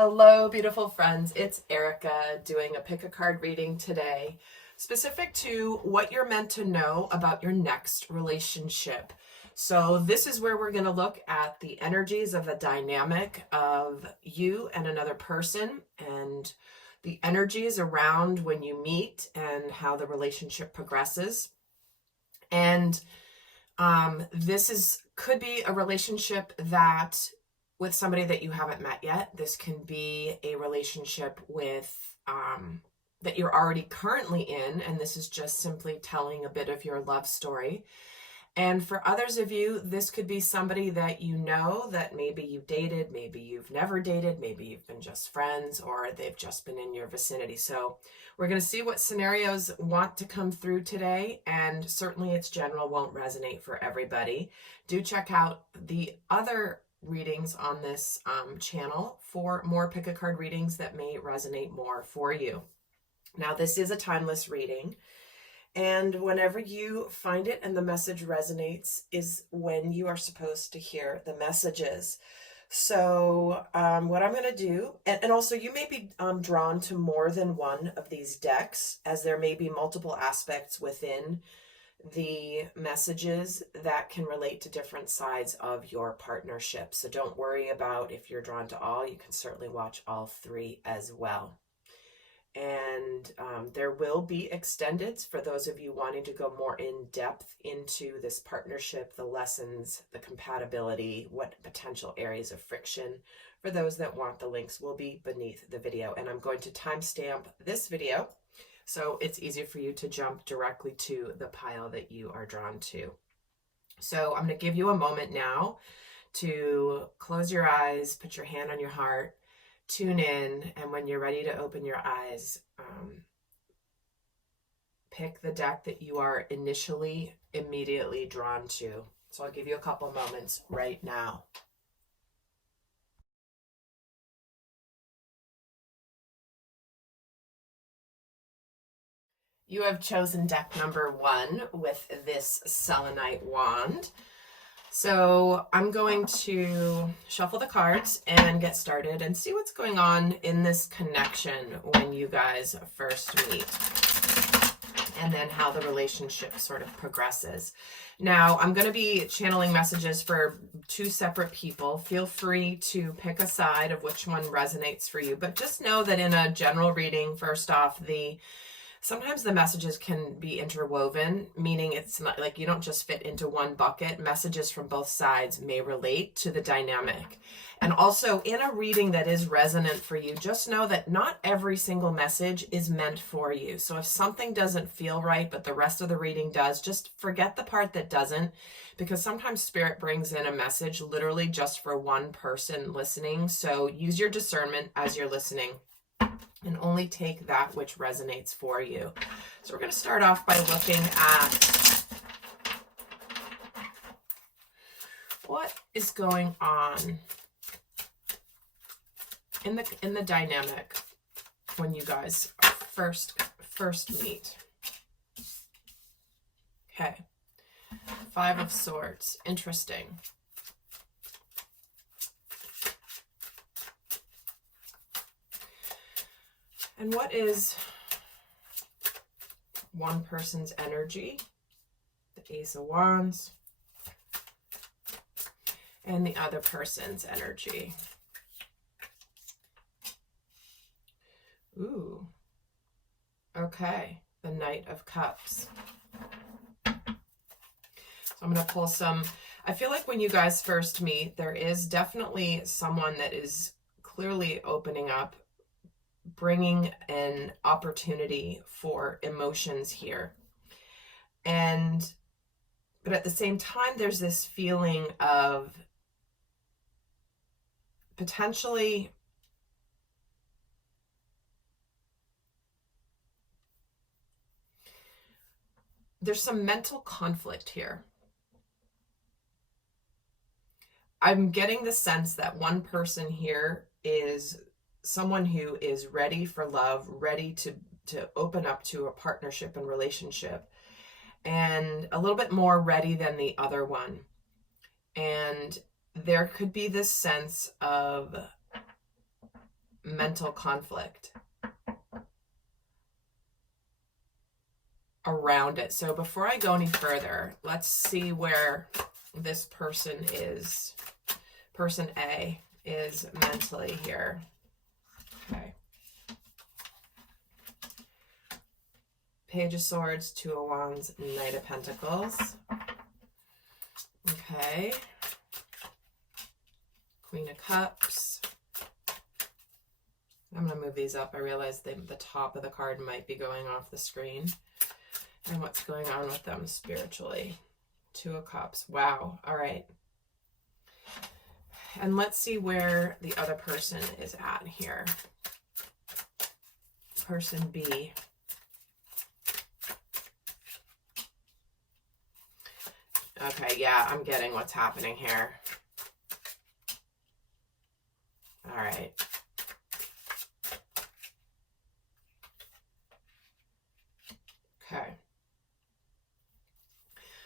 Hello, beautiful friends. It's Erika doing a pick a card reading today, specific to what you're meant to know about your next relationship. So this is where we're going to look at the energies of a dynamic of you and another person and the energies around when you meet and how the relationship progresses. And could be a relationship that with somebody that you haven't met yet. This can be a relationship with that you're already currently in, and this is just simply telling a bit of your love story. And for others of you, this could be somebody that you know that maybe you've dated, maybe you've never dated, maybe you've been just friends, or they've just been in your vicinity. So we're going to see what scenarios want to come through today, and certainly it's general, won't resonate for everybody. Do check out the other readings on this channel for more pick a card readings that may resonate more for you. Now, this is a timeless reading, and whenever you find it and the message resonates is when you are supposed to hear the messages. So what I'm going to do, and also you may be drawn to more than one of these decks, as there may be multiple aspects within the messages that can relate to different sides of your partnership. So don't worry about if you're drawn to all. You can certainly watch all three as well. And there will be extendeds for those of you wanting to go more in depth into this partnership, the lessons, the compatibility, what potential areas of friction. For those that want, the links will be beneath the video. And I'm going to timestamp this video so it's easier for you to jump directly to the pile that you are drawn to. So I'm going to give you a moment now to close your eyes, put your hand on your heart, tune in, and when you're ready to open your eyes, pick the deck that you are immediately drawn to. So I'll give you a couple moments right now. You have chosen deck number 1 with this selenite wand. So I'm going to shuffle the cards and get started and see what's going on in this connection when you guys first meet, and then how the relationship sort of progresses. Now, I'm going to be channeling messages for 2 separate people. Feel free to pick a side of which one resonates for you, but just know that in a general reading, first off, sometimes the messages can be interwoven, meaning it's not like you don't just fit into one bucket. Messages from both sides may relate to the dynamic. And also, in a reading that is resonant for you, just know that not every single message is meant for you. So if something doesn't feel right, but the rest of the reading does, just forget the part that doesn't, because sometimes Spirit brings in a message literally just for one person listening. So use your discernment as you're listening, and only take that which resonates for you. So we're going to start off by looking at what is going on in the dynamic when you guys first meet. Okay. 5 of Swords. Interesting. And what is one person's energy? The Ace of Wands. And the other person's energy. Ooh. Okay. The Knight of Cups. So I'm going to pull some. I feel like when you guys first meet, there is definitely someone that is clearly opening up, bringing an opportunity for emotions here. But at the same time, there's this feeling of potentially there's some mental conflict here. I'm getting the sense that one person here is someone who is ready for love, ready to open up to a partnership and relationship, and a little bit more ready than the other one. And there could be this sense of mental conflict around it. So before I go any further, let's see where this person is. Person A is mentally here. Okay. Page of Swords, Two of Wands, Knight of Pentacles. Okay. Queen of Cups. I'm going to move these up. I realize the top of the card might be going off the screen. And what's going on with them spiritually. Two of Cups. Wow. All right. And let's see where the other person is at here. Person B. Okay, yeah, I'm getting what's happening here. All right. Okay.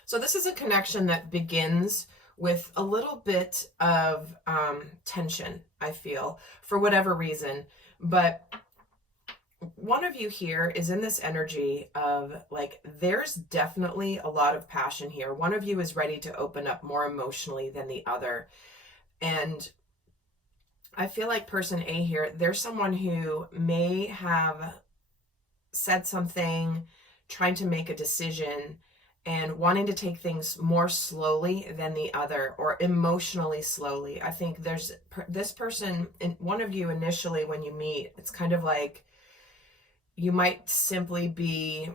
So this is a connection that begins with a little bit of tension, I feel, for whatever reason. But one of you here is in this energy of like, there's definitely a lot of passion here. One of you is ready to open up more emotionally than the other. And I feel like person A here, there's someone who may have said something, trying to make a decision, and wanting to take things more slowly than the other, or emotionally slowly. I think there's this person, and one of you initially when you meet, it's kind of like you might simply be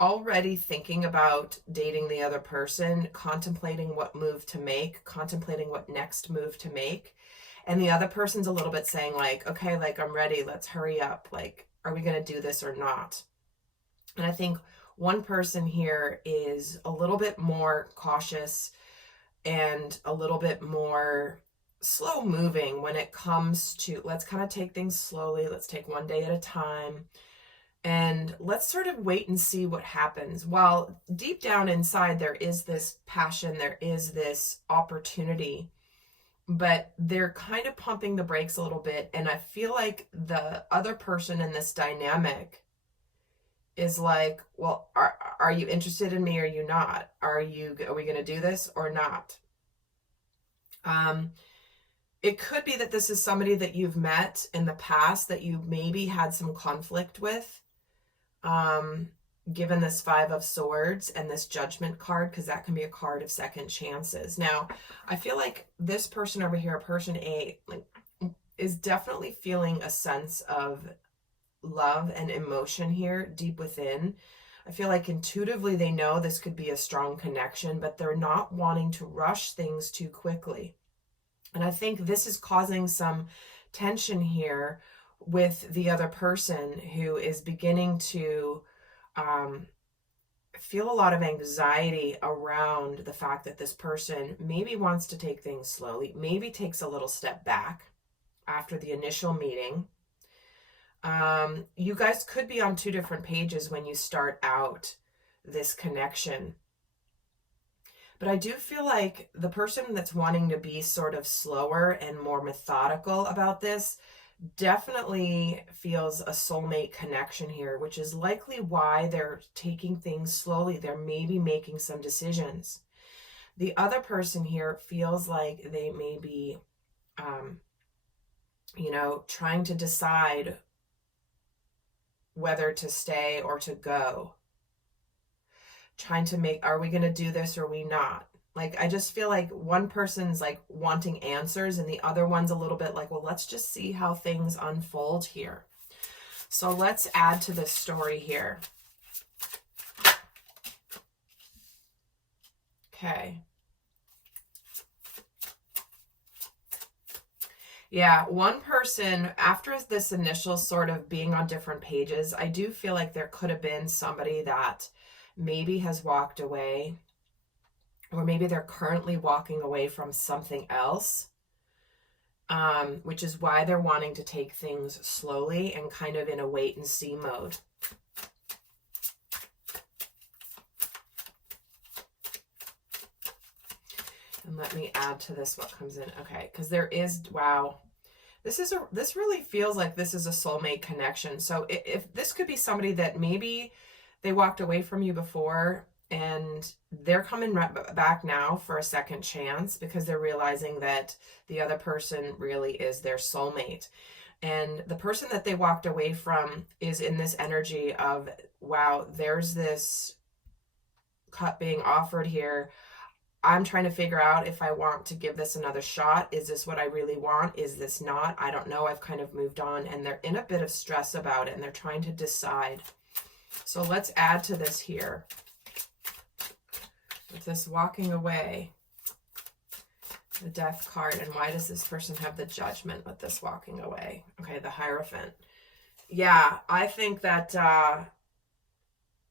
already thinking about dating the other person, contemplating what move to make, contemplating what next move to make. And the other person's a little bit saying like, okay, like I'm ready, let's hurry up. Like, are we going to do this or not? And I think one person here is a little bit more cautious and a little bit more slow moving when it comes to, let's kind of take things slowly. Let's take one day at a time. And let's sort of wait and see what happens. While deep down inside, there is this passion, there is this opportunity, but they're kind of pumping the brakes a little bit. And I feel like the other person in this dynamic is like, well, are you interested in me or are you not? Are we going to do this or not? It could be that this is somebody that you've met in the past that you maybe had some conflict with, given this Five of Swords and this Judgment card, because that can be a card of second chances. Now, I feel like this person over here, person A, like, is definitely feeling a sense of love and emotion here deep within. I feel like intuitively they know this could be a strong connection, but they're not wanting to rush things too quickly. And I think this is causing some tension here with the other person who is beginning to feel a lot of anxiety around the fact that this person maybe wants to take things slowly, maybe takes a little step back after the initial meeting. You guys could be on two different pages when you start out this connection. But I do feel like the person that's wanting to be sort of slower and more methodical about this definitely feels a soulmate connection here, which is likely why they're taking things slowly. They're maybe making some decisions. The other person here feels like they may be, trying to decide whether to stay or to go. Trying to make, are we going to do this or are we not? Like, I just feel like one person's like wanting answers and the other one's a little bit like, well, let's just see how things unfold here. So let's add to this story here. Okay. Yeah, one person, after this initial sort of being on different pages, I do feel like there could have been somebody that maybe has walked away, or maybe they're currently walking away from something else, which is why they're wanting to take things slowly and kind of in a wait and see mode. And let me add to this what comes in. Okay, because there is, wow, this really feels like this is a soulmate connection. So if this could be somebody that maybe they walked away from you before and they're coming back now for a second chance because they're realizing that the other person really is their soulmate. And the person that they walked away from is in this energy of, wow, there's this cut being offered here. I'm trying to figure out if I want to give this another shot. Is this what I really want? Is this not? I don't know. I've kind of moved on, and they're in a bit of stress about it and they're trying to decide. So let's add to this here. With this walking away, the Death card, and why does this person have the Judgment with this walking away? Okay, the Hierophant. Yeah, I think that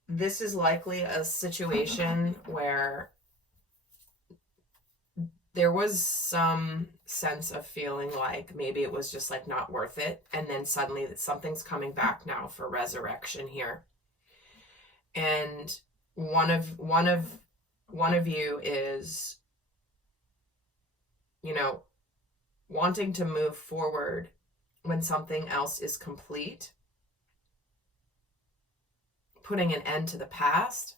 this is likely a situation where there was some sense of feeling like maybe it was just like not worth it, and then suddenly something's coming back now for resurrection here. And one of you is, you know, wanting to move forward when something else is complete, putting an end to the past.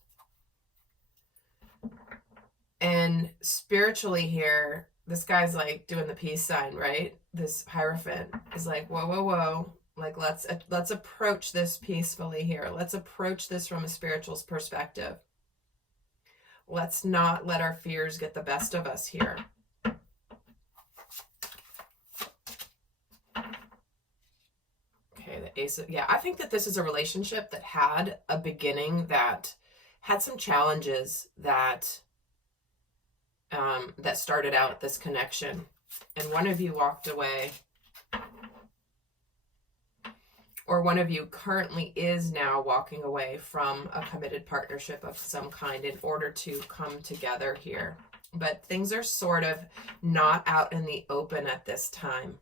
And spiritually here, this guy's like doing the peace sign, right? This Hierophant is like, whoa, whoa, whoa. Like, let's approach this peacefully here. Let's approach this from a spiritual perspective. Let's not let our fears get the best of us here. Okay, the Ace of, yeah, I think that this is a relationship that had a beginning that had some challenges that that started out this connection, and one of you walked away, or one of you currently is now walking away from a committed partnership of some kind in order to come together here. But things are sort of not out in the open at this time.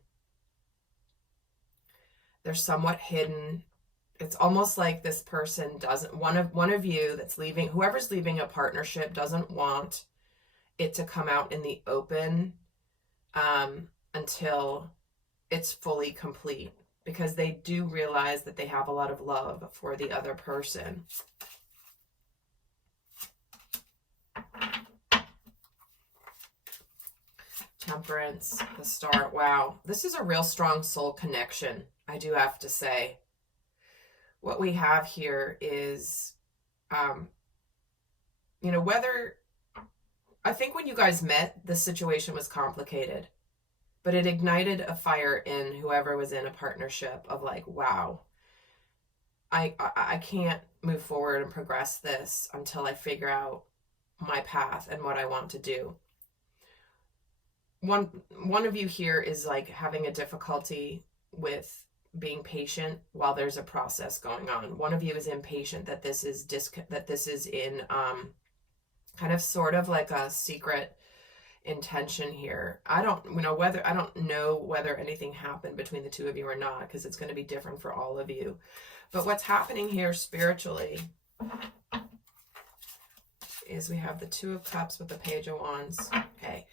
They're somewhat hidden. It's almost like this person doesn't, one of you that's leaving, whoever's leaving a partnership doesn't want it to come out in the open until it's fully complete, because they do realize that they have a lot of love for the other person. Temperance, the Star. Wow, this is a real strong soul connection, I do have to say. What we have here is, you know, whether, I think when you guys met, the situation was complicated, but it ignited a fire in whoever was in a partnership of like, wow, I can't move forward and progress this until I figure out my path and what I want to do. One of you here is like having a difficulty with being patient while there's a process going on. One of you is impatient that this is in kind of sort of like a secret intention here. I don't know whether anything happened between the two of you or not, because it's going to be different for all of you. But what's happening here spiritually is we have the Two of Cups with the Page of Wands. Okay.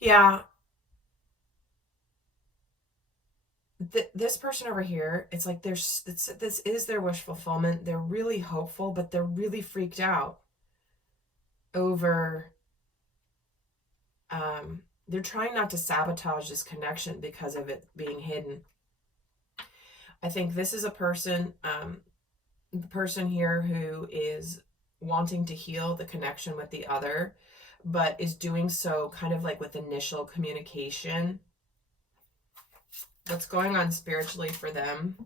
Yeah. This person over here, it's like this is their wish fulfillment. They're really hopeful, but they're really freaked out over, they're trying not to sabotage this connection because of it being hidden. I think this is a person, the person here who is wanting to heal the connection with the other, but is doing so kind of like with initial communication. What's going on spiritually for them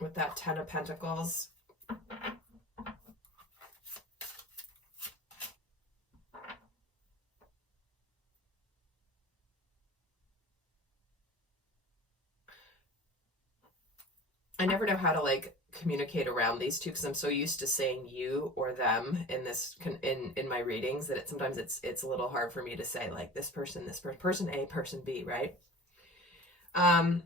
with that Ten of Pentacles? I never know how to like communicate around these two, because I'm so used to saying you or them in this in my readings that sometimes it's a little hard for me to say like this person A, person B, right? I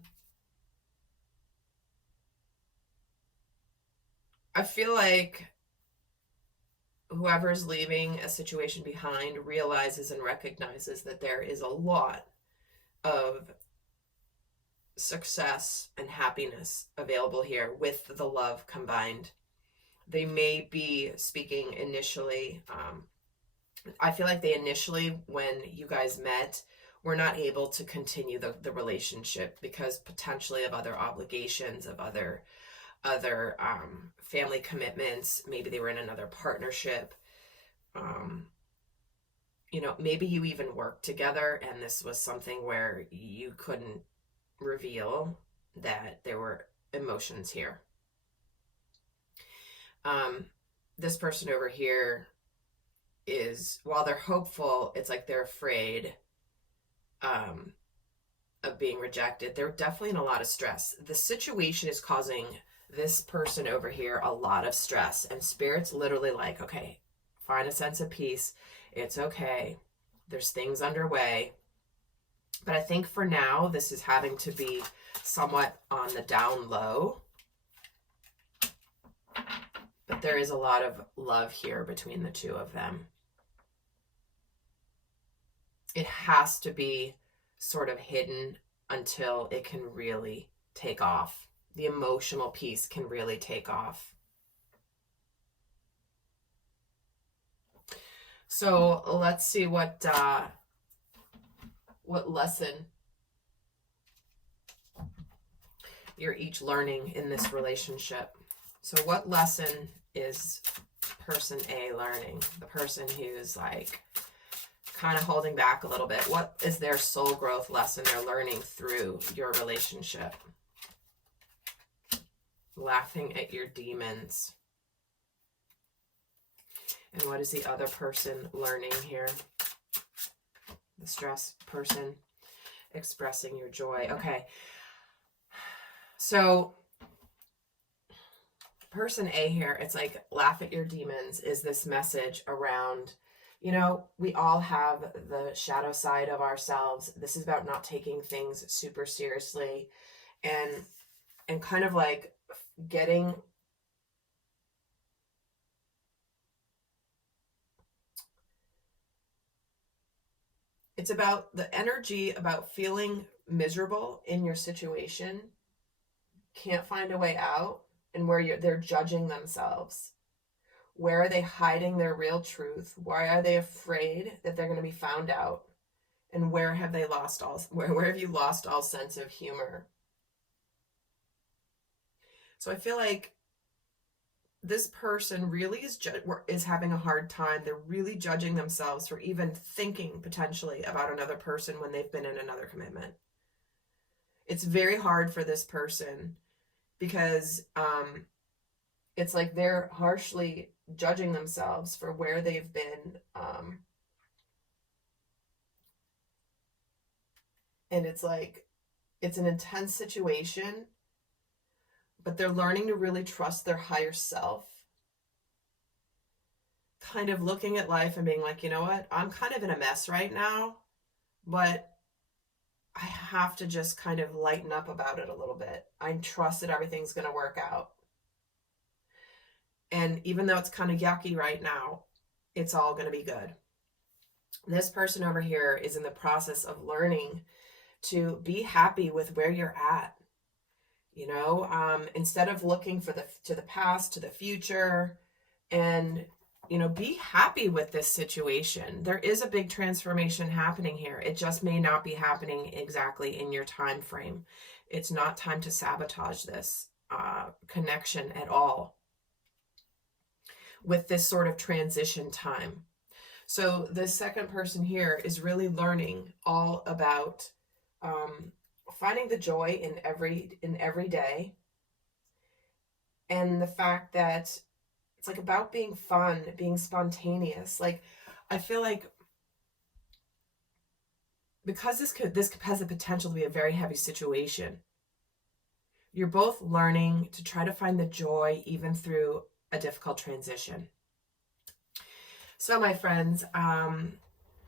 feel like whoever's leaving a situation behind realizes and recognizes that there is a lot of success and happiness available here with the love combined. They may be speaking initially. I feel like they initially, when you guys met, were not able to continue the relationship because potentially of other obligations, of other family commitments. Maybe they were in another partnership. You know, maybe you even worked together and this was something where you couldn't reveal that there were emotions here. This person over here is, while they're hopeful, it's like they're afraid of being rejected. They're definitely in a lot of stress. The situation is causing this person over here a lot of stress, and Spirit's literally like, okay, find a sense of peace. It's okay. There's things underway. But I think for now, this is having to be somewhat on the down low. But there is a lot of love here between the two of them. It has to be sort of hidden until it can really take off. The emotional piece can really take off. So let's see what lesson you're each learning in this relationship. So what lesson is person A learning? The person who's like kind of holding back a little bit. What is their soul growth lesson they're learning through your relationship? Laughing at your demons. And what is the other person learning here? The stress person. Expressing your joy. Okay. So person A here, it's like laugh at your demons is this message around, you know, we all have the shadow side of ourselves. This is about not taking things super seriously and kind of like getting it's about the energy about feeling miserable in your situation, can't find a way out, and where they're judging themselves. Where are they hiding their real truth? Why are they afraid that they're going to be found out? And where have they lost where have you lost all sense of humor? So I feel like this person really is having a hard time. They're really judging themselves for even thinking potentially about another person when they've been in another commitment. It's very hard for this person because it's like they're harshly judging themselves for where they've been. And it's like, it's an intense situation, but they're learning to really trust their higher self. Kind of looking at life and being like, you know what? I'm kind of in a mess right now, but I have to just kind of lighten up about it a little bit. I trust that everything's going to work out. And even though it's kind of yucky right now, it's all going to be good. This person over here is in the process of learning to be happy with where you're at. You know, instead of looking to the past, to the future, and, you know, be happy with this situation. There is a big transformation happening here. It just may not be happening exactly in your time frame. It's not time to sabotage this connection at all with this sort of transition time. So the second person here is really learning all about finding the joy in every day, and the fact that it's like about being fun, being spontaneous. Like, I feel like because this has the potential to be a very heavy situation, you're both learning to try to find the joy even through a difficult transition. So my friends,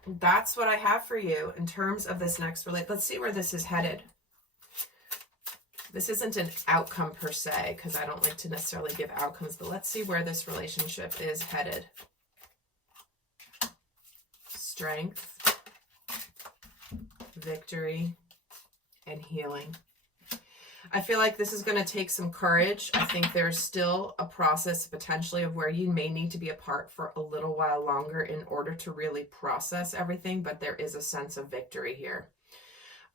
that's what I have for you in terms of this next let's see where this is headed. This isn't an outcome per se, because I don't like to necessarily give outcomes, but let's see where this relationship is headed. strength, victory, and healing. I feel like this is going to take some courage. I think there's still a process potentially of where you may need to be apart for a little while longer in order to really process everything, but there is a sense of victory here.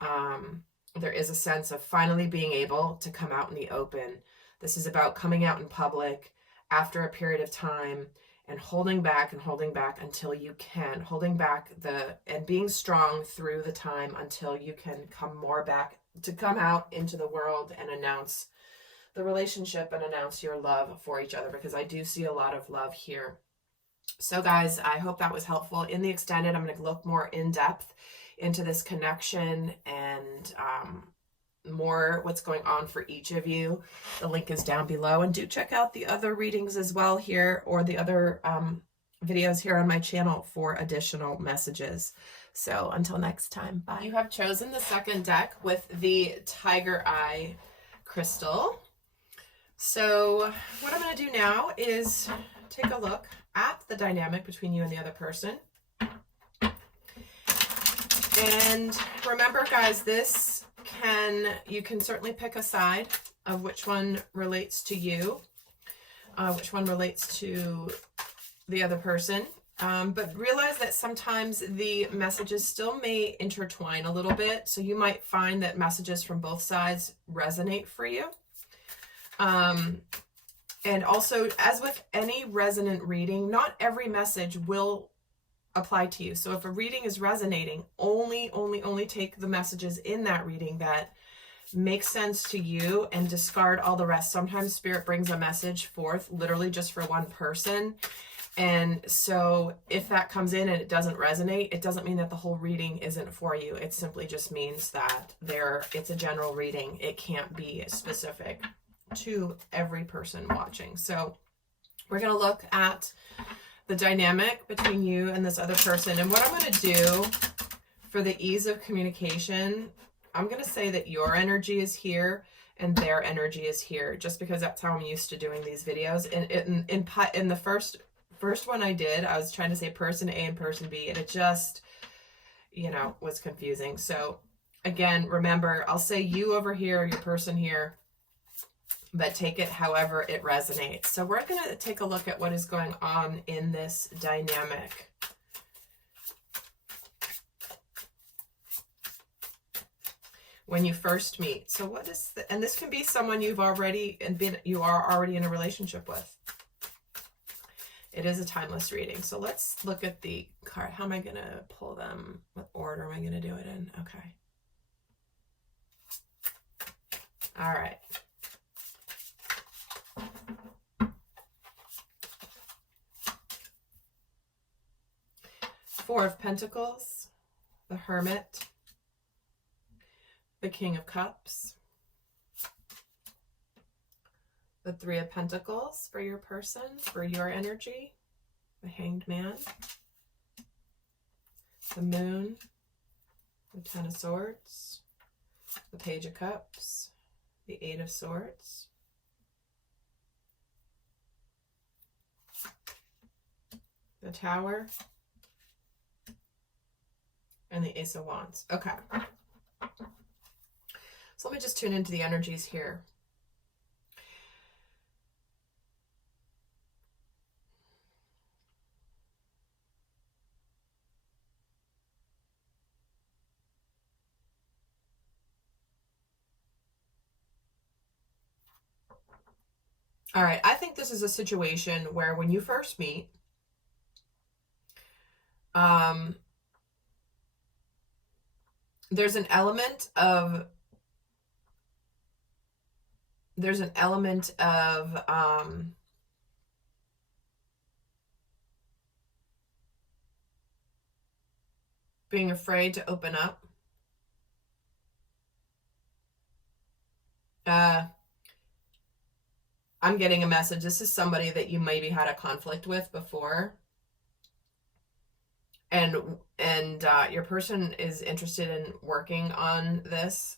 There is a sense of finally being able to come out in the open. This is about coming out in public after a period of time and holding back until you can. Holding back and being strong through the time until you can come out into the world and announce the relationship and announce your love for each other, because I do see a lot of love here. So guys, I hope that was helpful. In the extended, I'm going to look more in depth into this connection and more what's going on for each of you. The link is down below, and do check out the other readings as well here, or the other videos here on my channel for additional messages. So until next time, bye. You have chosen the second deck with the Tiger Eye crystal. So what I'm going to do now is take a look at the dynamic between you and the other person. And remember, guys, you can certainly pick a side of which one relates to you, which one relates to the other person. But realize that sometimes the messages still may intertwine a little bit. So you might find that messages from both sides resonate for you. And also, as with any resonant reading, not every message will apply to you. So if a reading is resonating, only take the messages in that reading that make sense to you and discard all the rest. Sometimes Spirit brings a message forth literally just for one person. And so if that comes in and it doesn't resonate, it doesn't mean that the whole reading isn't for you. It simply just means that it's a general reading. It can't be specific to every person watching. So we're going to look at the dynamic between you and this other person. And what I'm going to do for the ease of communication, I'm going to say that your energy is here and their energy is here, just because that's how I'm used to doing these videos. And in the first one I did, I was trying to say person A and person B, and it just, was confusing. So again, remember, I'll say you over here, your person here, but take it however it resonates. So we're going to take a look at what is going on in this dynamic. When you first meet. So what is and this can be someone you are already in a relationship with. It is a timeless reading. So let's look at the card. How am I going to pull them? What order am I going to do it in? Okay. All right. Four of Pentacles, the Hermit, the King of Cups, the Three of Pentacles for your person, for your energy, the Hanged Man, the Moon, the Ten of Swords, the Page of Cups, the Eight of Swords, the Tower, and the Ace of Wands. Okay. So let me just tune into the energies here. All right, I think this is a situation where when you first meet, there's an element of being afraid to open up. I'm getting a message. This is somebody that you maybe had a conflict with before. And your person is interested in working on this.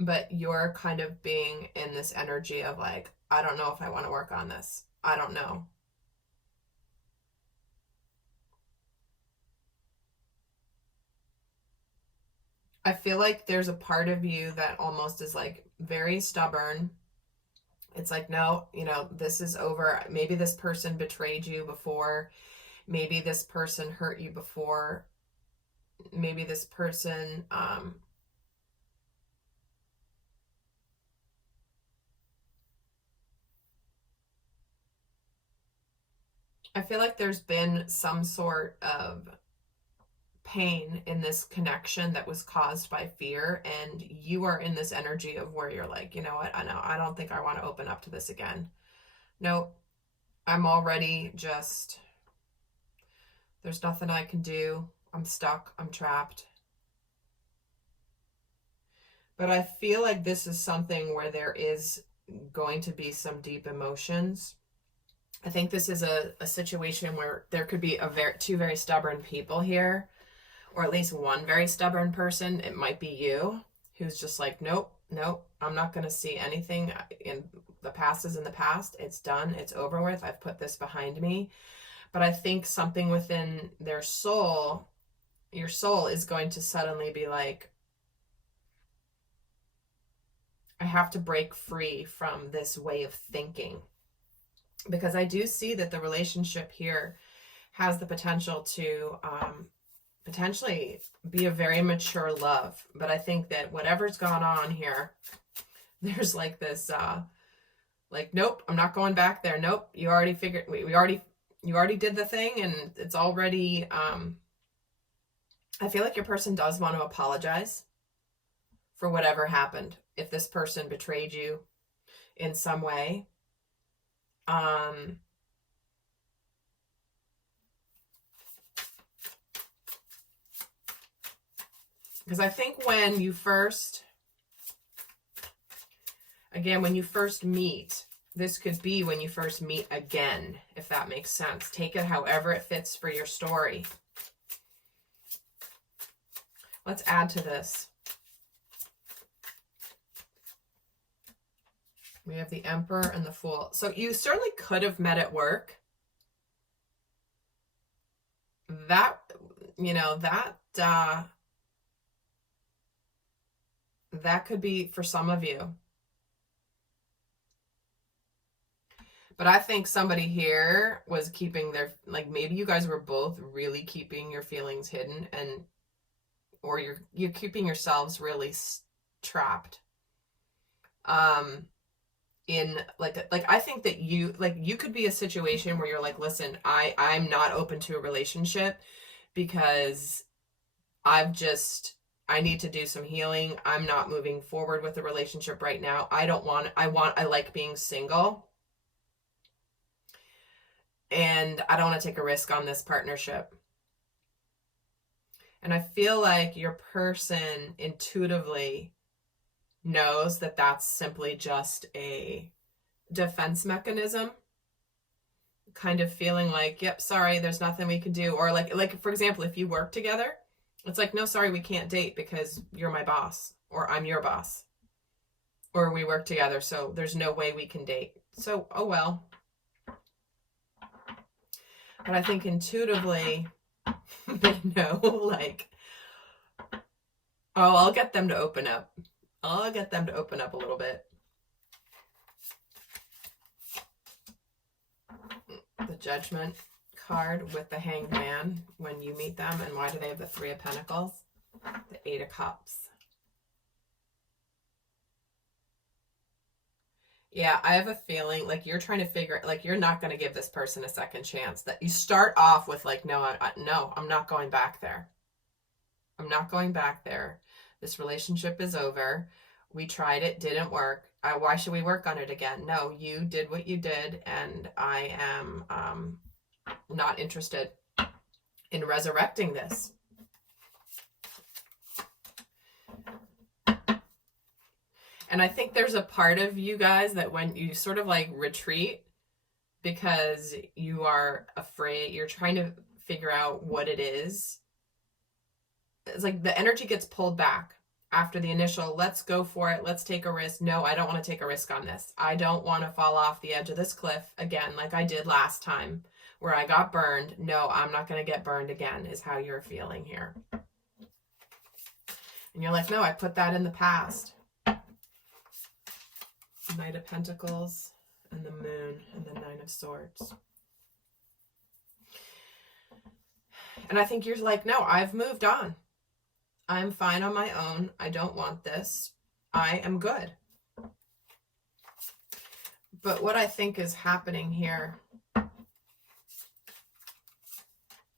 But you're kind of being in this energy of like, I don't know if I want to work on this. I don't know. I feel like there's a part of you that almost is like very stubborn. It's like, no, you know, this is over. Maybe this person betrayed you before. Maybe this person hurt you before. Maybe this person, I feel like there's been some sort of pain in this connection that was caused by fear, and you are in this energy of where you're like, you know what, I don't think I want to open up to this again. Nope, I'm already just, there's nothing I can do. I'm stuck, I'm trapped. But I feel like this is something where there is going to be some deep emotions. I think this is a situation where there could be two very stubborn people here, or at least one very stubborn person. It might be you, who's just like, nope, I'm not going to see anything. In the past is in the past. It's done. It's over with. I've put this behind me. But I think something within their soul, your soul, is going to suddenly be like, I have to break free from this way of thinking. Because I do see that the relationship here has the potential to potentially be a very mature love. But I think that whatever's gone on here, there's like this, like, nope, I'm not going back there. Nope, you already figured, you already did the thing, and it's already, I feel like your person does want to apologize for whatever happened. If this person betrayed you in some way, because I think when you first meet, this could be when you first meet again, if that makes sense. Take it however it fits for your story. Let's add to this. We have the Emperor and the Fool. So you certainly could have met at work. That, you know, that could be for some of you. But I think somebody here was keeping their, like, maybe you guys were both really keeping your feelings hidden, and or you're keeping yourselves really trapped. In like I think that you could be a situation where you're like, listen, I'm not open to a relationship because I need to do some healing. I'm not moving forward with a relationship right now. I like being single, and I don't want to take a risk on this partnership. And I feel like your person intuitively knows that that's simply just a defense mechanism, kind of feeling like, yep, sorry, there's nothing we can do. Or like for example, if you work together, it's like, no, sorry, we can't date because you're my boss, or I'm your boss, or we work together, so there's no way we can date. So, oh well. But I think intuitively they know, like, oh, I'll get them to open up. I'll get them to open up a little bit. The Judgment card with the Hanged Man when you meet them. And why do they have the Three of Pentacles? The Eight of Cups. Yeah, I have a feeling like you're trying to figure, like, you're not going to give this person a second chance. That you start off with like, no, I'm not going back there. I'm not going back there. This relationship is over. We tried it, didn't work. Why should we work on it again? No, you did what you did, and I am not interested in resurrecting this. And I think there's a part of you guys that when you sort of like retreat because you are afraid, you're trying to figure out what it is. It's like the energy gets pulled back after the initial, let's go for it, let's take a risk. No, I don't want to take a risk on this. I don't want to fall off the edge of this cliff again like I did last time where I got burned. No, I'm not going to get burned again, is how you're feeling here. And you're like, no, I put that in the past. Knight of Pentacles and the Moon and the Nine of Swords. And I think you're like, no, I've moved on. I'm fine on my own. I don't want this. I am good. But what I think is happening here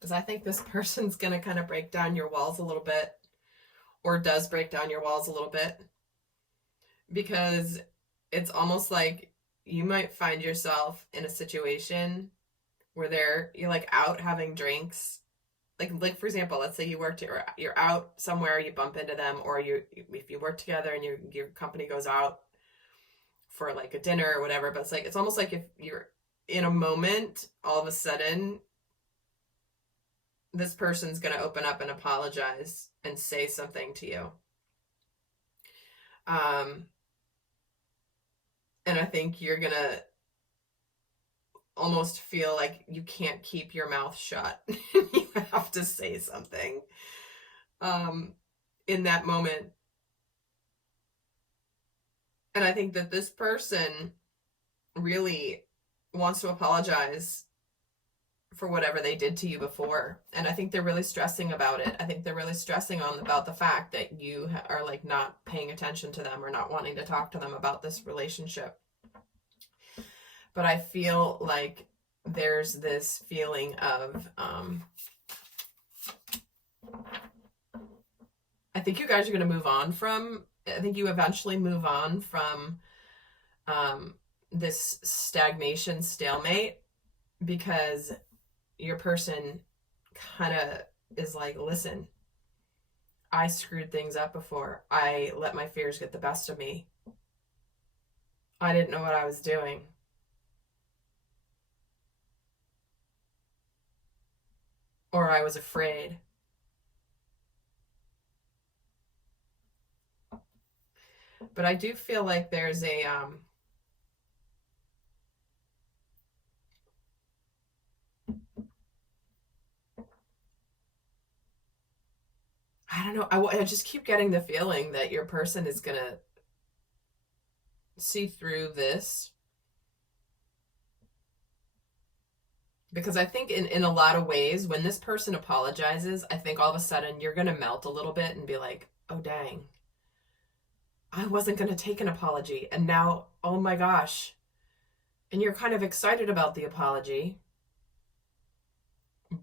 is I think this person's going to kind of break down your walls a little bit, or does break down your walls a little bit, because it's almost like you might find yourself in a situation where you're like out having drinks. Like for example, let's say you're out somewhere, you bump into them, or if you work together and your company goes out for like a dinner or whatever, but it's almost like if you're in a moment, all of a sudden this person's going to open up and apologize and say something to you. And I think you're going to almost feel like you can't keep your mouth shut. You have to say something in that moment. And I think that this person really wants to apologize for whatever they did to you before. And I think they're really stressing about it. I think they're really stressing about the fact that you are like not paying attention to them or not wanting to talk to them about this relationship. But I feel like there's this feeling of, I think you guys are going to move on from, I think you eventually move on from this stagnation, stalemate, because your person kind of is like, listen, I screwed things up before. I let my fears get the best of me. I didn't know what I was doing. Or I was afraid. But I do feel like there's a, I don't know, I just keep getting the feeling that your person is going to see through this. Because I think in a lot of ways, when this person apologizes, I think all of a sudden you're going to melt a little bit and be like, oh, dang, I wasn't going to take an apology. And now, oh my gosh. And you're kind of excited about the apology.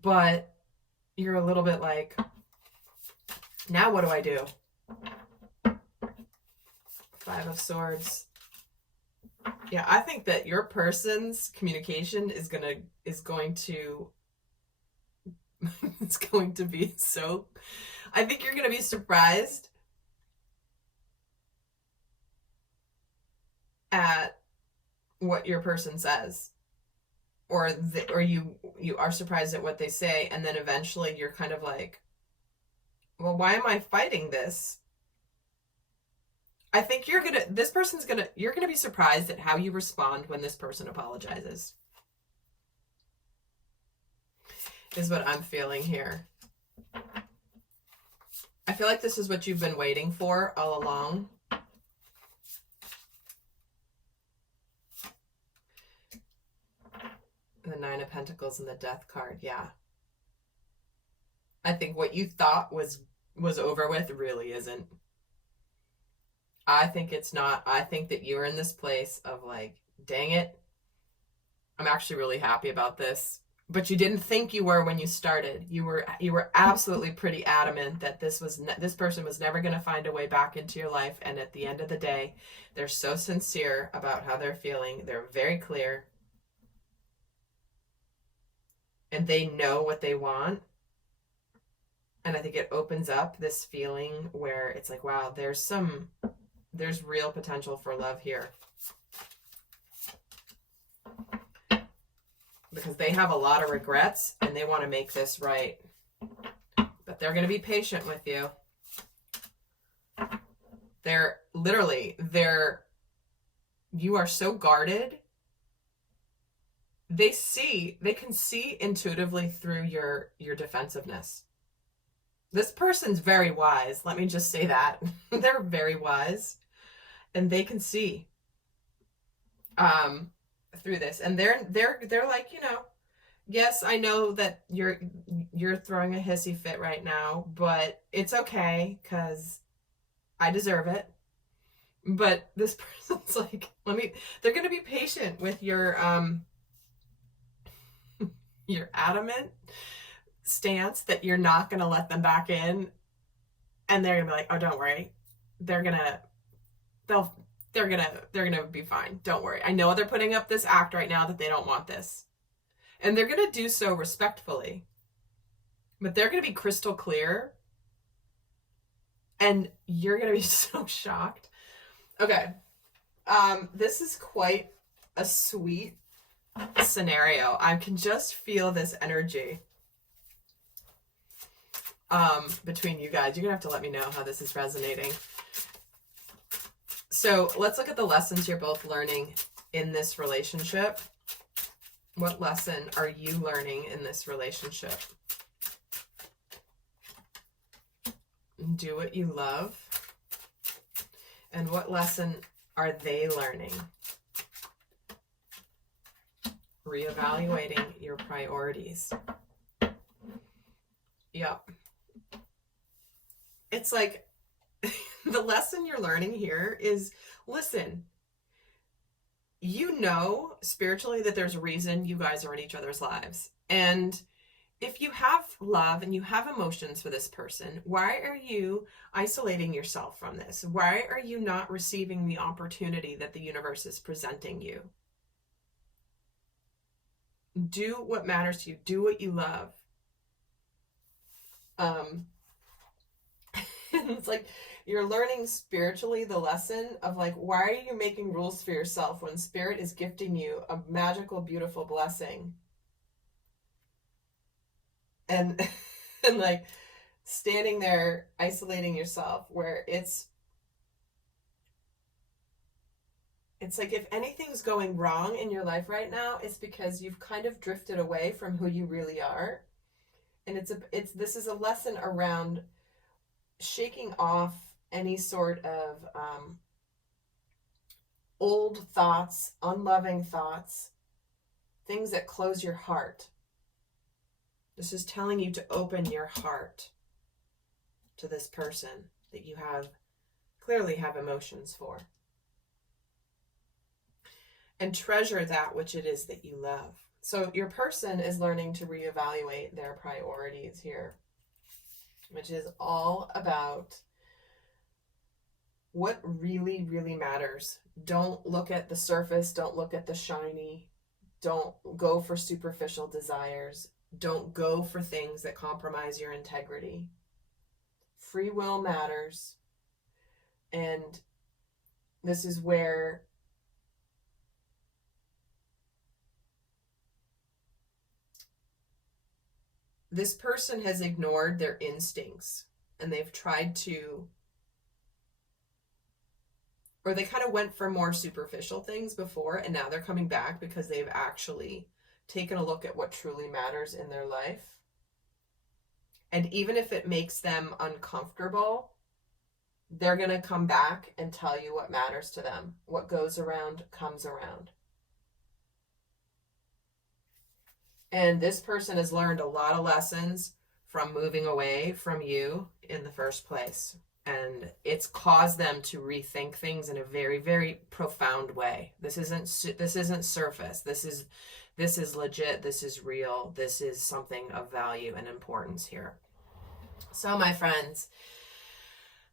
But you're a little bit like, now what do I do? Five of Swords. Yeah, I think that your person's communication is going to it's going to be so, I think you're going to be surprised at what your person says, or you are surprised at what they say, and then eventually you're kind of like, well, why am I fighting this? I think you're going to be surprised at how you respond when this person apologizes. Is what I'm feeling here. I feel like this is what you've been waiting for all along. The Nine of Pentacles and the Death card, yeah. I think what you thought was over with really isn't. I think it's not. I think that you're in this place of like, dang it, I'm actually really happy about this. But you didn't think you were when you started. You were absolutely pretty adamant that this person was never going to find a way back into your life. And at the end of the day, they're so sincere about how they're feeling. They're very clear. And they know what they want. And I think it opens up this feeling where it's like, wow, there's real potential for love here. Because they have a lot of regrets and they want to make this right. But they're going to be patient with you. You are so guarded. They can see intuitively through your defensiveness. This person's very wise. Let me just say that. They're very wise, and they can see through this. And they're like, you know, yes, I know that you're throwing a hissy fit right now, but it's okay because I deserve it. But this person's like, they're going to be patient with your adamant stance that you're not going to let them back in. And they're going to be like, oh, don't worry. They're going to be fine. Don't worry. I know they're putting up this act right now that they don't want this. And they're going to do so respectfully. But they're going to be crystal clear. And you're going to be so shocked. Okay. This is quite a sweet scenario. I can just feel this energy between you guys. You're going to have to let me know how this is resonating. So let's look at the lessons you're both learning in this relationship. What lesson are you learning in this relationship? Do what you love. And what lesson are they learning? Reevaluating your priorities. Yep. It's like the lesson you're learning here is, listen, you know spiritually that there's a reason you guys are in each other's lives. And if you have love and you have emotions for this person, why are you isolating yourself from this? Why are you not receiving the opportunity that the universe is presenting you? Do what matters to you. Do what you love. It's like you're learning spiritually the lesson of like, why are you making rules for yourself when spirit is gifting you a magical, beautiful blessing? And like standing there isolating yourself, where it's like if anything's going wrong in your life right now, it's because you've kind of drifted away from who you really are. And this is a lesson around shaking off any sort of old thoughts, unloving thoughts, things that close your heart. This is telling you to open your heart to this person that you clearly have emotions for. And treasure that which it is that you love. So your person is learning to reevaluate their priorities here, which is all about what really, really matters. Don't look at the surface. Don't look at the shiny. Don't go for superficial desires. Don't go for things that compromise your integrity. Free will matters. And this is where this person has ignored their instincts, and they've tried to, or they kind of went for more superficial things before, and now they're coming back because they've actually taken a look at what truly matters in their life. And even if it makes them uncomfortable, they're going to come back and tell you what matters to them. What goes around comes around. And this person has learned a lot of lessons from moving away from you in the first place. And it's caused them to rethink things in a very, very profound way. This isn't surface. This is legit. This is real. This is something of value and importance here. So, my friends,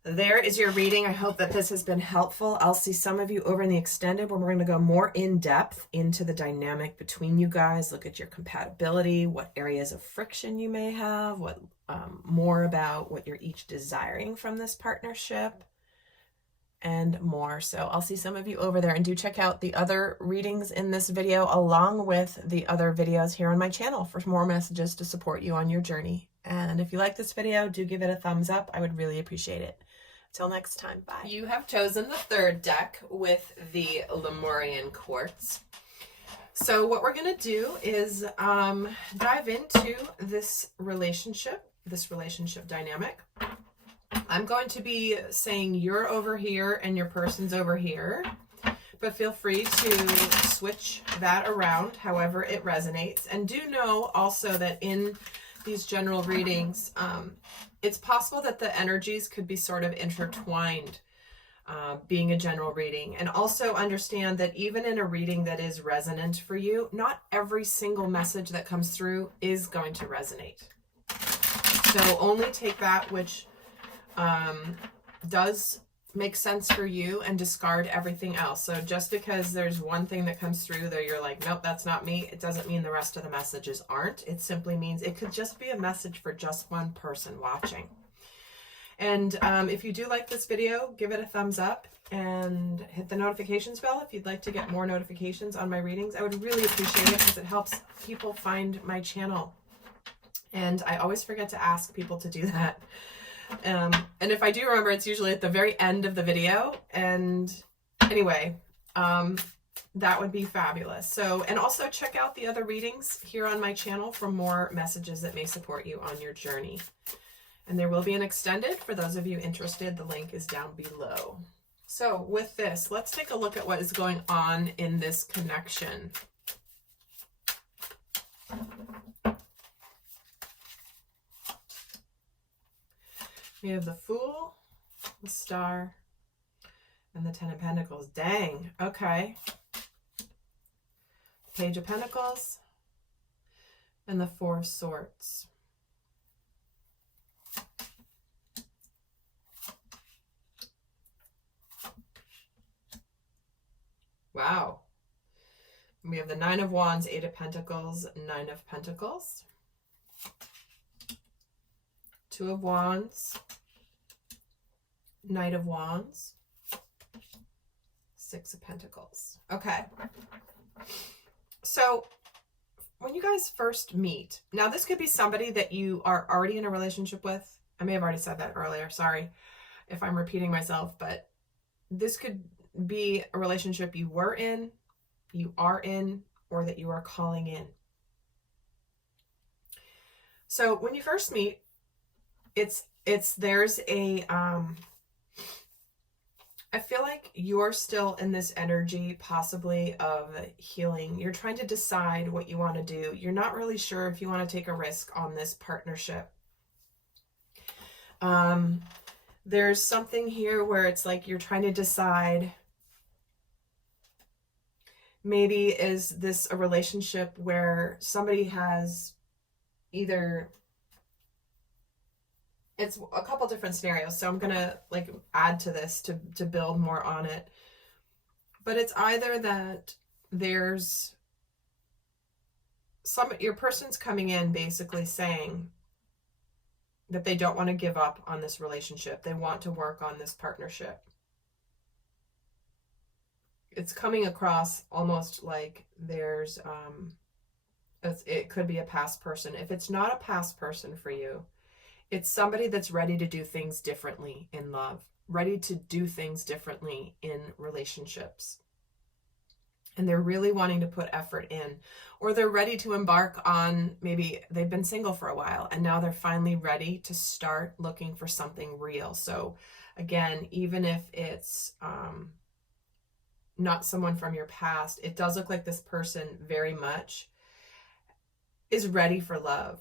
there is your reading. I hope that this has been helpful. I'll see some of you over in the extended, where we're going to go more in depth into the dynamic between you guys, look at your compatibility, what areas of friction you may have, what more about what you're each desiring from this partnership, and more. So I'll see some of you over there, and do check out the other readings in this video along with the other videos here on my channel for more messages to support you on your journey. And if you like this video, do give it a thumbs up. I would really appreciate it. Till next time, bye. You have chosen the third deck with the Lemurian quartz. So what we're going to do is dive into this relationship, this relationship dynamic. I'm going to be saying you're over here and your person's over here, but feel free to switch that around however it resonates. And do know also that in these general readings, it's possible that the energies could be sort of intertwined, being a general reading. And also understand that even in a reading that is resonant for you, not every single message that comes through is going to resonate. So only take that which does make sense for you and discard everything else. So just because there's one thing that comes through that you're like, nope, that's not me, it doesn't mean the rest of the messages aren't. It simply means it could just be a message for just one person watching. And if you do like this video, give it a thumbs up and hit the notifications bell if you'd like to get more notifications on my readings. I would really appreciate it because it helps people find my channel. And I always forget to ask people to do that. And if I do remember, it's usually at the very end of the video. And anyway, that would be fabulous. So, and also check out the other readings here on my channel for more messages that may support you on your journey. And there will be an extended for those of you interested. The link is down below. So with this, let's take a look at what is going on in this connection. We have the Fool, the Star, and the Ten of Pentacles. Dang, okay. Page of Pentacles, and the Four of Swords. Wow. We have the Nine of Wands, Eight of Pentacles, Nine of Pentacles, Two of Wands, Knight of Wands, Six of Pentacles. Okay. So when you guys first meet, now this could be somebody that you are already in a relationship with. I may have already said that earlier. Sorry if I'm repeating myself, but this could be a relationship you were in, you are in, or that you are calling in. So when you first meet, there's a, I feel like you're still in this energy possibly of healing. You're trying to decide what you want to do. You're not really sure if you want to take a risk on this partnership. There's something here where it's like you're trying to decide, maybe is this a relationship where somebody has either, it's a couple different scenarios, so I'm gonna like add to this to build more on it. But it's either that there's your person's coming in basically saying that they don't want to give up on this relationship. They want to work on this partnership. It's coming across almost like there's, it could be a past person. If it's not a past person for you, it's somebody that's ready to do things differently in love, ready to do things differently in relationships. And they're really wanting to put effort in, or they're ready to embark on, maybe they've been single for a while and now they're finally ready to start looking for something real. So again, even if it's not someone from your past, it does look like this person very much is ready for love.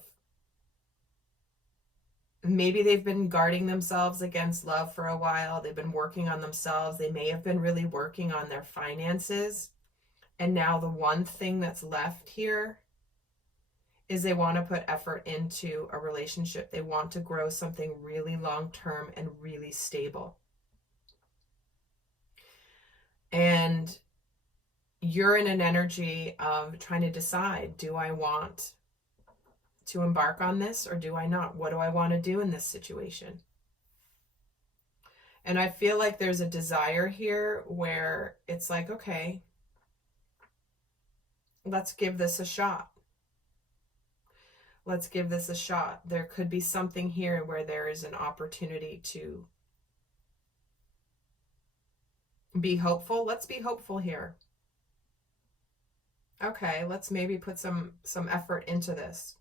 Maybe they've been guarding themselves against love for a while. They've been working on themselves. They may have been really working on their finances. And now the one thing that's left here is they want to put effort into a relationship. They want to grow something really long-term and really stable. And you're in an energy of trying to decide, do I want to embark on this or do I not? What do I want to do in this situation? And I feel like there's a desire here where it's like, okay, let's give this a shot. Let's give this a shot. There could be something here where there is an opportunity to be hopeful. Let's be hopeful here. Okay, let's maybe put some effort into this.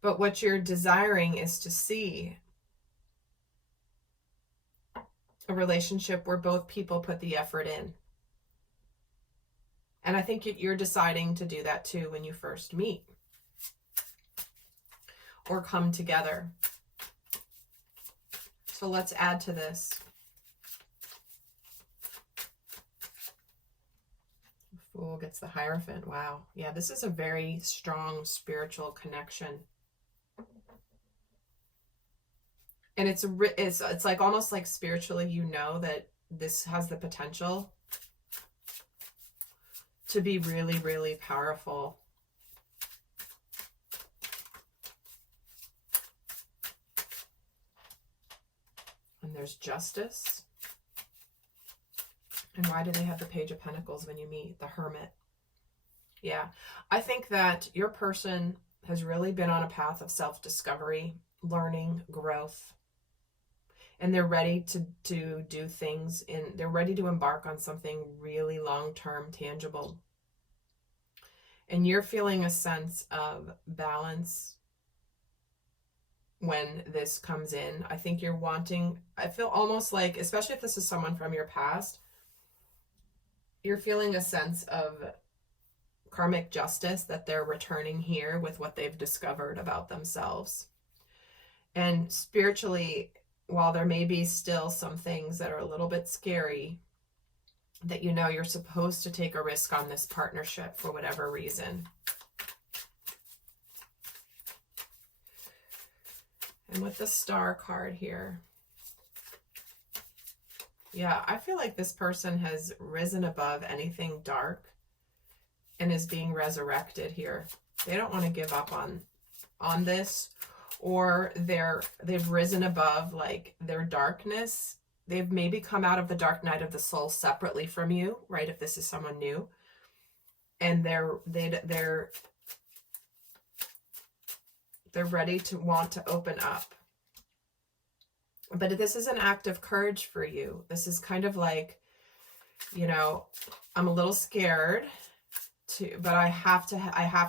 But what you're desiring is to see a relationship where both people put the effort in. And I think you're deciding to do that too when you first meet or come together. So let's add to this. Fool gets the Hierophant. Wow. Yeah, this is a very strong spiritual connection. And it's like almost like spiritually, you know that this has the potential to be really, really powerful. And there's Justice. And why do they have the Page of Pentacles when you meet? The Hermit. Yeah, I think that your person has really been on a path of self-discovery, learning, growth. And they're ready to do things, they're ready to embark on something really long-term, tangible. And you're feeling a sense of balance when this comes in. I think you're wanting, I feel almost like, especially if this is someone from your past, you're feeling a sense of karmic justice, that they're returning here with what they've discovered about themselves. And spiritually, while there may be still some things that are a little bit scary, that you know you're supposed to take a risk on this partnership for whatever reason. And with the Star card here, yeah, I feel like this person has risen above anything dark and is being resurrected here. They don't want to give up on this, or they've risen above like their darkness. They've maybe come out of the dark night of the soul separately from you, right? If this is someone new, and they're ready to want to open up. But this is an act of courage for you. This is kind of like, you know, I'm a little scared but I have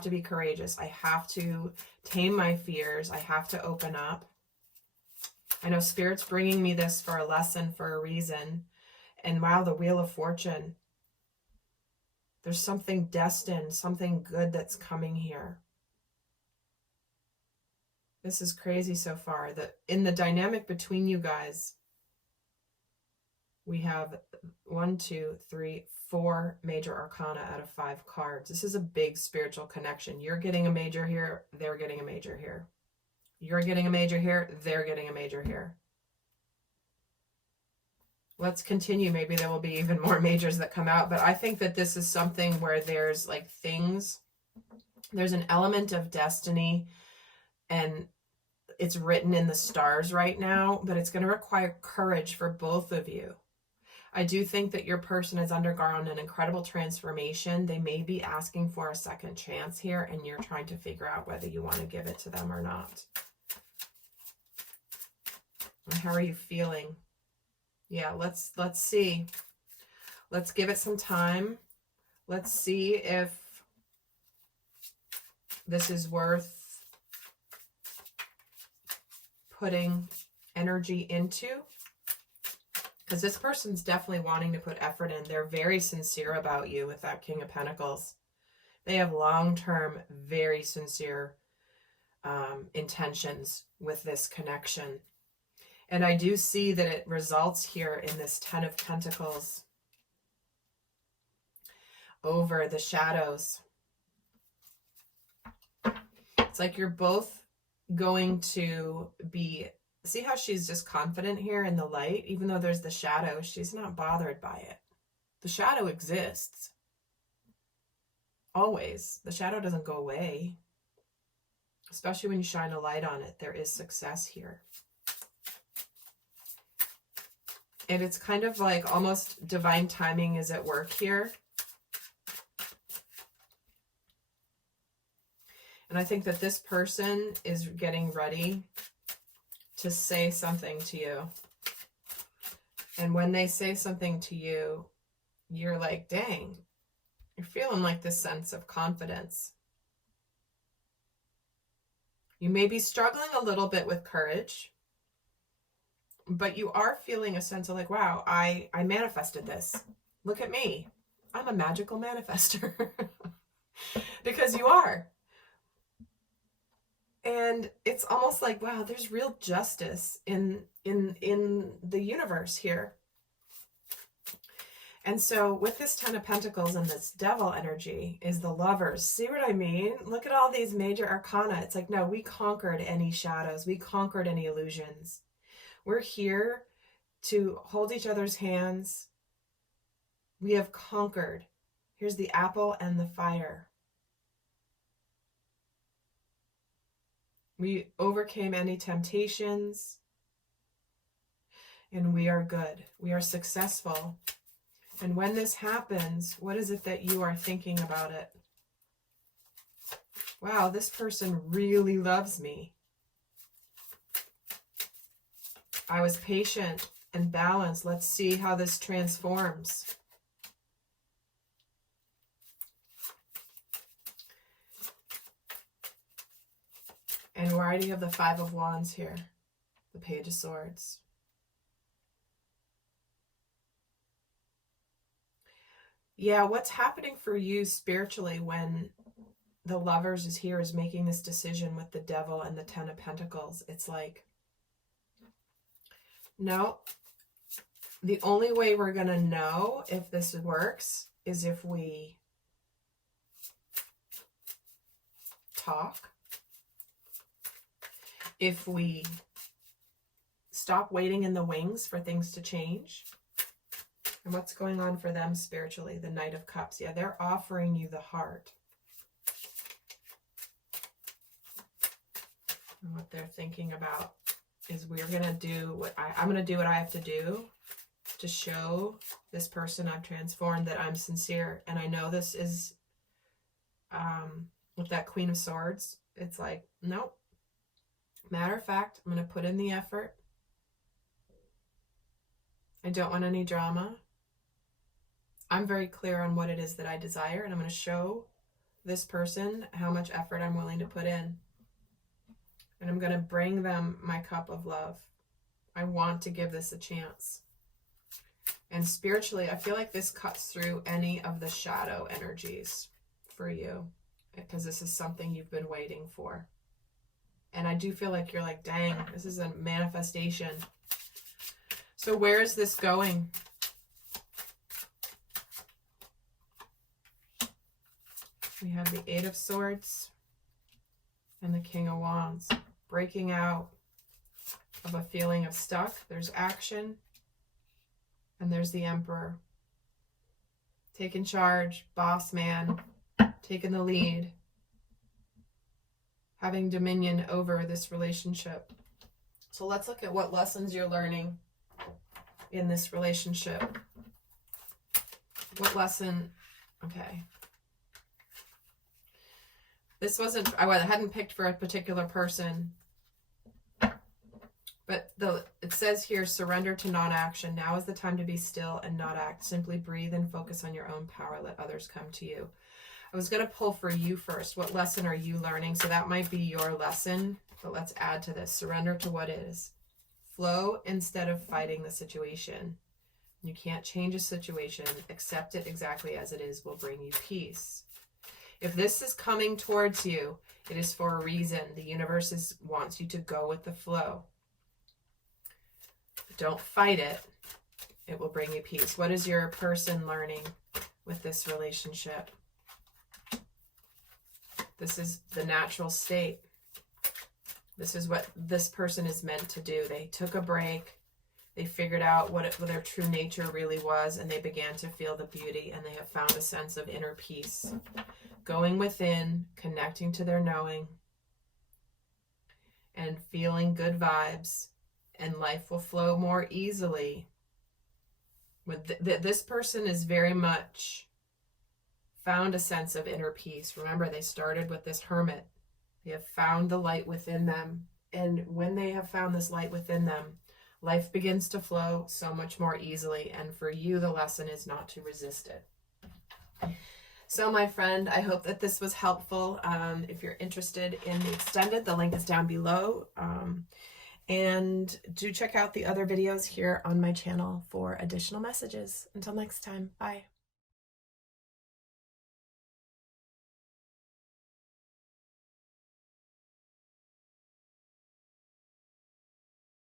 to be courageous. I have to tame my fears. I have to open up. I know Spirit's bringing me this for a lesson, for a reason. And wow, the Wheel of Fortune. There's something destined, something good that's coming here. This is crazy so far. In the dynamic between you guys, we have 1, 2, 3, 4 major arcana out of 5 cards. This is a big spiritual connection. You're getting a major here. They're getting a major here. You're getting a major here. They're getting a major here. Let's continue. Maybe there will be even more majors that come out. But I think that this is something where there's like things. There's an element of destiny, and it's written in the stars right now. But it's going to require courage for both of you. I do think that your person has undergone an incredible transformation. They may be asking for a second chance here, and you're trying to figure out whether you want to give it to them or not. And how are you feeling? Yeah, let's see. Let's give it some time. Let's see if this is worth putting energy into. Because this person's definitely wanting to put effort in. They're very sincere about you with that King of Pentacles. They have long-term, very sincere intentions with this connection. And I do see that it results here in this 10 of Pentacles over the shadows. It's like you're both going to be... See how she's just confident here in the light? Even though there's the shadow, she's not bothered by it. The shadow exists. Always. The shadow doesn't go away. Especially when you shine a light on it. There is success here. And it's kind of like almost divine timing is at work here. And I think that this person is getting ready to say something to you. And when they say something to you, you're like, dang, you're feeling like this sense of confidence. You may be struggling a little bit with courage, but you are feeling a sense of like, wow, I manifested this. Look at me. I'm a magical manifester. Because you are. And it's almost like, wow, there's real justice in the universe here. And so with this 10 of Pentacles and this devil energy is the Lovers. See what I mean? Look at all these major arcana. It's like, no, we conquered any shadows. We conquered any illusions. We're here to hold each other's hands. We have conquered. Here's the apple and the fire. We overcame any temptations. And we are good. We are successful. And when this happens, what is it that you are thinking about it? Wow, this person really loves me. I was patient and balanced. Let's see how this transforms. And why do you have the Five of Wands here? The Page of Swords. Yeah, what's happening for you spiritually when the Lovers is here is making this decision with the Devil and the 10 of Pentacles? It's like, no, the only way we're going to know if this works is if we talk, if we stop waiting in the wings for things to change. And what's going on for them spiritually? The Knight of Cups. Yeah, they're offering you the heart. And what they're thinking about is we're going to do what I'm going to do what I have to do to show this person I've transformed that I'm sincere. And I know this is, with that Queen of Swords, it's like, nope. Matter of fact, I'm going to put in the effort. I don't want any drama. I'm very clear on what it is that I desire, and I'm going to show this person how much effort I'm willing to put in. And I'm going to bring them my cup of love. I want to give this a chance. And spiritually, I feel like this cuts through any of the shadow energies for you, because this is something you've been waiting for. And I do feel like you're like, dang, this is a manifestation. So where is this going? We have the Eight of Swords and the King of Wands. Breaking out of a feeling of stuck. There's action. And there's the Emperor. Taking charge, boss man, taking the lead. Having dominion over this relationship. So let's look at what lessons you're learning in this relationship. What lesson? Okay. This wasn't, I hadn't picked for a particular person, but it says here, surrender to non-action. Now is the time to be still and not act. Simply breathe and focus on your own power. Let others come to you. I was going to pull for you first. What lesson are you learning? So that might be your lesson, but let's add to this. Surrender to what is. Flow instead of fighting the situation. You can't change a situation. Accept it exactly as it is will bring you peace. If this is coming towards you, it is for a reason. The universe wants you to go with the flow. Don't fight it. It will bring you peace. What is your person learning with this relationship? This is the natural state. This is what this person is meant to do. They took a break. They figured out what their true nature really was, and they began to feel the beauty, and they have found a sense of inner peace. Going within, connecting to their knowing, and feeling good vibes, and life will flow more easily. This person is very much found a sense of inner peace. Remember, they started with this hermit. They have found the light within them. And when they have found this light within them, life begins to flow so much more easily. And for you, the lesson is not to resist it. So my friend, I hope that this was helpful. If you're interested in the extended, the link is down below. And do check out the other videos here on my channel for additional messages. Until next time, bye.